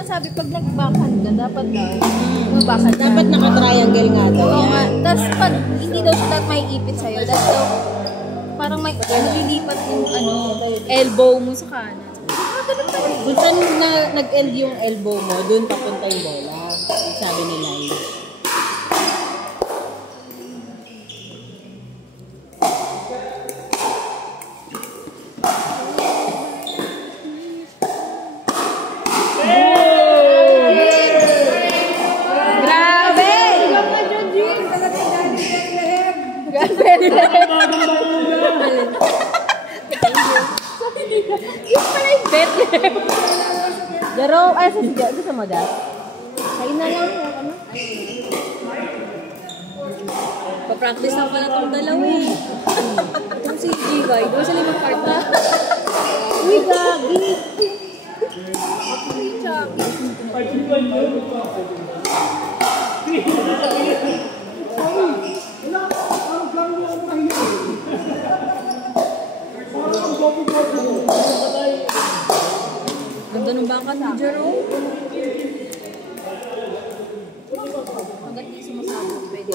nga sabi, pag nag-backhand ka, dapat daw. Mag-backhand ka. Dapat naka-triangle nga daw yan. Tapos pag hindi daw siya may ipit sa'yo, dapat daw, parang may nililipat yung elbow mo sa kanan. Kung saan nag-end yung elbow mo, dun papunta yung bola. Sabi ni Lai. Yung pala yung Bethlehem. Jaro, ay sa siya, gusto mo dahil? Kain na lang. Pa-practice na pala itong dalawa eh. Itong si G-Guy, doon sa limang part na. Uy, gagi! Uy, Chucky. Ganda ng bangka ni Jerome. Hanggat di sumasabot, pwede.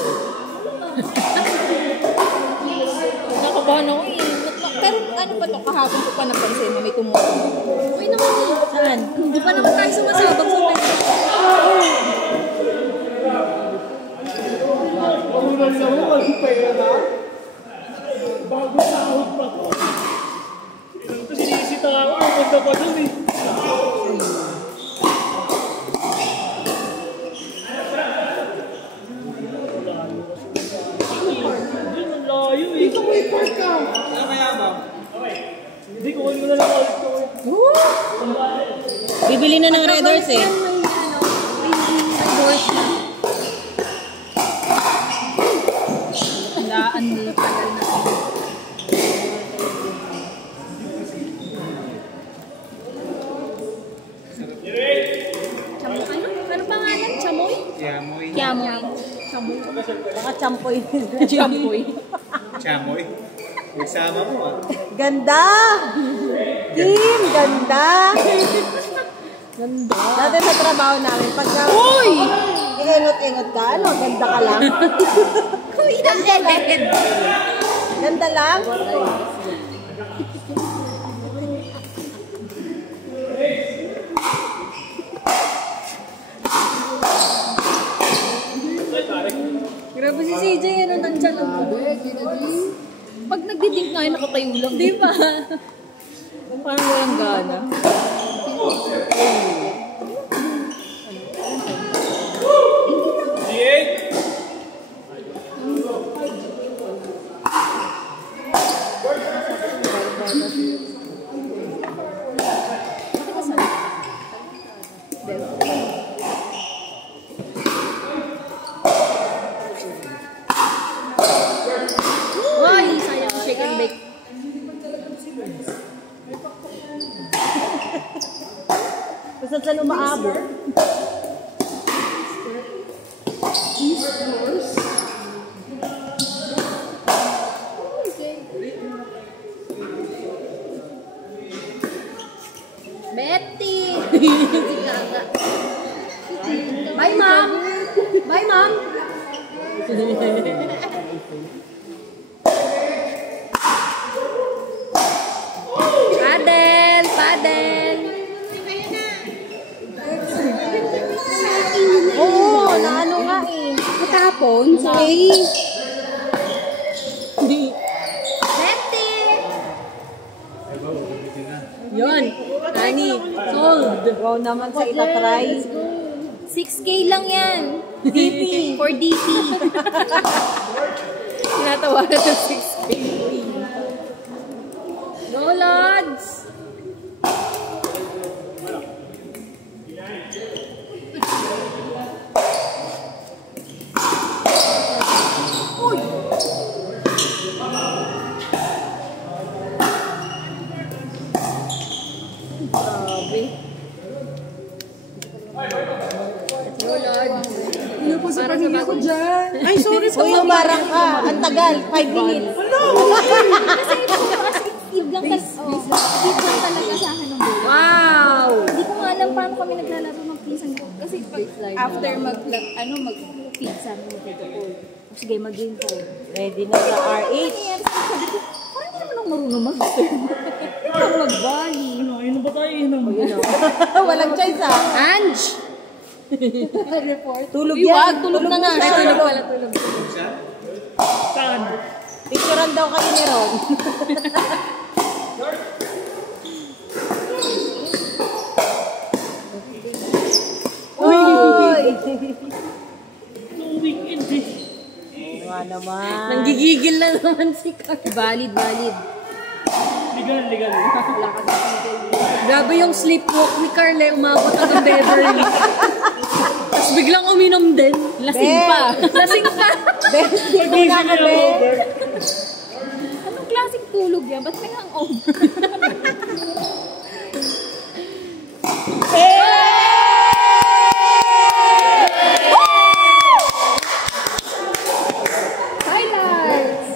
Nakabahan ako eh. Pero ano pa to, kahapon ko pa napansin na may tumulong. Uy naman eh. Saan? Hindi pa naman tayo sumasabot sa pwede. Bago sahod pa to. Ito sinisita ako, punta pa dun eh. Ang layo eh. Ito may park ka. Ano kaya ba? Hindi, kukunin mo na lang ulit ko. Bibili na ng Red Horse eh. Laan nila tagal na. Ano pangalan? Chamoy? Chamoy. Chamoy. Chamoy. Baka champoy. Chamoy. Chamoy. Nagsama mo ah. Ganda! Kim, ganda! Ganda. Dati sa trabaho namin, pagka... Uy! Iingot-ingot ka, ano? Ganda ka lang. Uy, nag-eled! Ganda lang? Grabe si CJ, ano nandyan ako. Pag nagdidink nga, nakatayo lang. Di ba? Parang walang gana. Uy, sayang shake and bake. Basta saan umaabot? Betty! Bye, ma'am! Bye, ma'am! Padel! Padel! Oo, naano nga eh. Katapon? Okay. Hindi. Betty! Yun. Ani, sold. Wow naman sa itatry. 6K lang yan. DP. For DP. Tinatawaran ng 6K. Go, Lods! Uy! Grabe. Go, Lods! Para sa bago dyan. Ay, sorry. Uy, umarang ka. Ang tagal. 5 minutes. Yung lang talaga sa akin ng bola. Wow! Hindi ko nga alam paano kami naglalaro ng Minsan ko. Kasi pag after mag-feed sa amin mag-protocol. Sige, mag-game tayo. Ready na sa RH. Sabi ko, parang hindi naman ako marunong mag-serve. Ikaw mag-volley. Inom ba tayo? Inom. Walang choice ah. Ange! Report. Tulog Uy, yan. wag, tulog na nga. Ay, tulog pala, tulog. Saan? Picturean daw kayo ni Ron. Uy! No weekend eh. Nga naman. Nanggigigil na naman si Carl. Valid. Legal. Wala ka na. Grabe yung sleepwalk ni Carl eh. Umabot hanggang Beverly. Tapos biglang uminom din. Lasing pa. Hindi na kami. Anong klaseng tulog yan? Ba't may hangover? Highlights!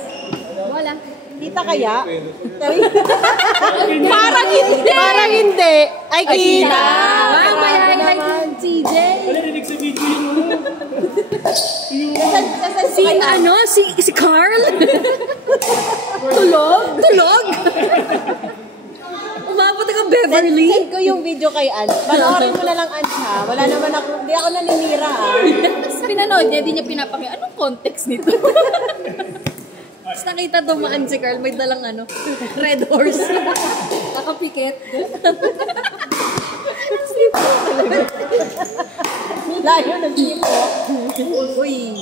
Wala. Kita kaya? Parang hindi. Ay, kita. Wow, may highlight yung CJ. Wala rinig sa video yun. Si Carl? Tulog? Umabot hanggang Beverly? Send ko yung video kay Ange. Panoorin mo na lang, Ange, ha? Wala naman ako, hindi ako naninira, ha? Tapos pinanood niya, di niya pinapakita. Anong context nito? Tapos nakita dumaan si Carl, may dalang red horse. Nakapikit. Sleep po talaga. Layo ng tipo. Uy.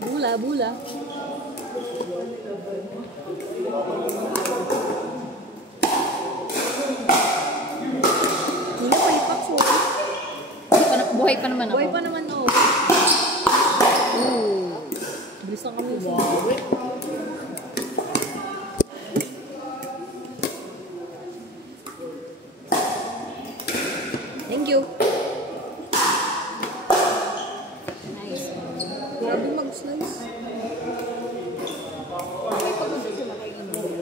Bula. Wala pa yung pakso. Buhay pa naman ako. Buhay pa naman ako. Bilis na kami. Thank you. Nice. Grabe mag-slice. May pagod sila kay Inday.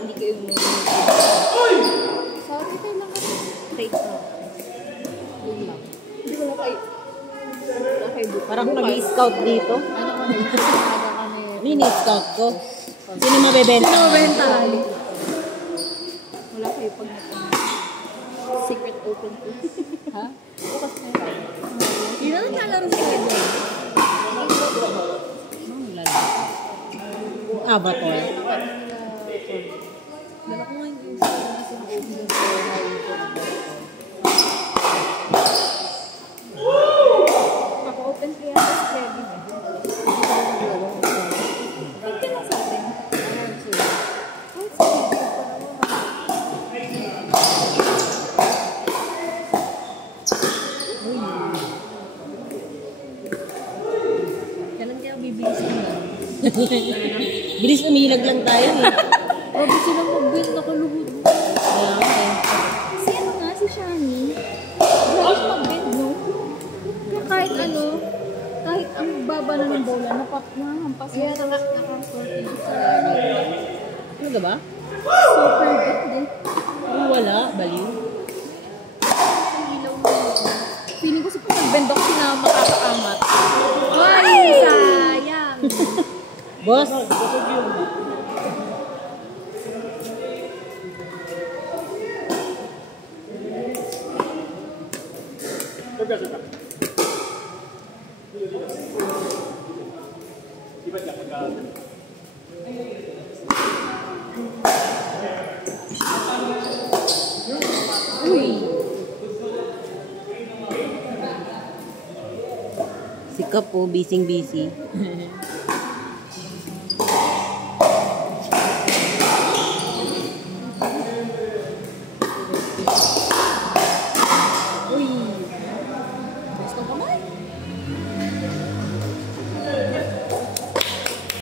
Hindi kayo sorry tayo lang kasi. Take off. Yun lang. Hindi ko na kayo. Parang nag-scout dito. Ano ka na yun? Aga ka na yun. Mini-scout ko. Sino mabebenta? Wala kayo pag secret open to. Ha? Bukas na yun. Hindi na naglalaro sa kayo. Avatar. Dala ko nga yung open to. Papa-open kaya sa Kevin. Hindi na sa atin. Kailan kaya bibilisin na? Bilis umilag lang tayo eh. Grabe silang mag-build na kaluhod. Si si Shani. Grabe mag-build, no? Kaya kahit kahit ang baba na ng bola, nahampas mo. Kaya naka-sorting sa Ano ka ba? super good, eh. Wala. Baliw. Ang ilaw mo. Feeling ko sa pag nag-bend ako, makakaamat. Ay! Sayang! Boss. Uy! Si Kap po, busy.